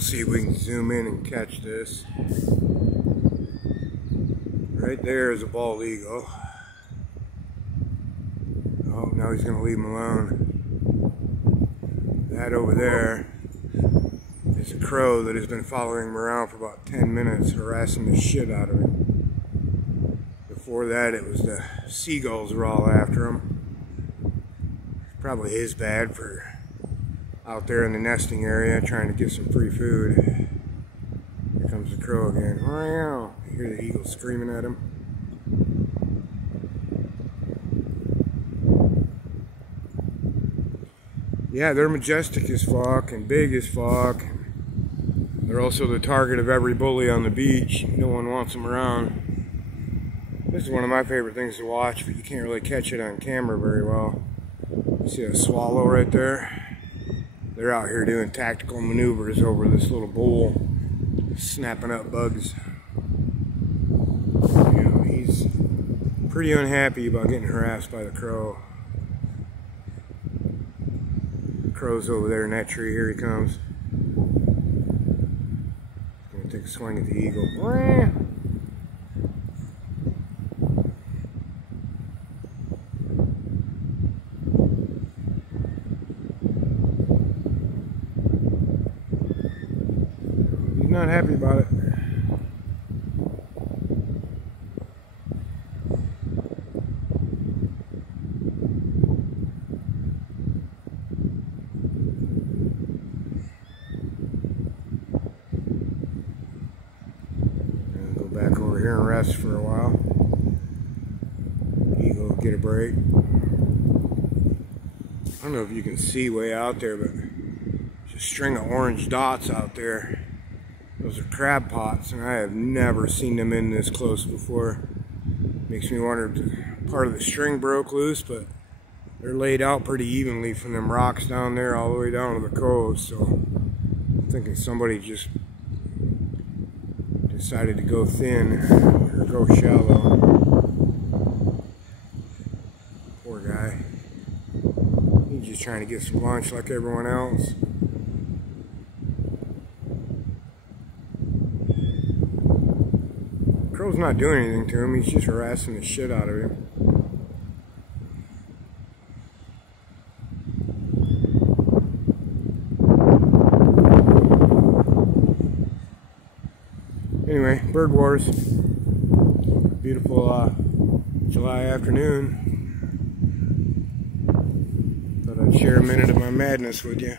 see if we can zoom in and catch this. Right there is a bald eagle. Oh, now he's going to leave him alone. That over there is a crow that has been following him around for about 10 minutes, harassing the shit out of him. Before that, it was the seagulls were all after him. Probably his bad for out there in the nesting area trying to get some free food. Here comes the crow again. Wow. You hear the eagle screaming at him. Yeah, they're majestic as fuck and big as fuck. They're also the target of every bully on the beach. No one wants them around. This is one of my favorite things to watch, but you can't really catch it on camera very well. You see a swallow right there? They're out here doing tactical maneuvers over this little bowl, snapping up bugs. You know, he's pretty unhappy about getting harassed by the crow. The crow's over there in that tree. Here he comes. He's gonna take a swing at the eagle. Not happy about it. Go back over here and rest for a while. Eagle, get a break. I don't know if you can see way out there, but there's a string of orange dots out there. Those are crab pots, and I have never seen them in this close before. Makes me wonder if part of the string broke loose, but they're laid out pretty evenly from them rocks down there all the way down to the coast. So I'm thinking somebody just decided to go thin or go shallow. Poor guy. He's just trying to get some lunch like everyone else. Crow's not doing anything to him, he's just harassing the shit out of him. Anyway, bird wars. Beautiful July afternoon. Thought I'd share a minute of my madness with you.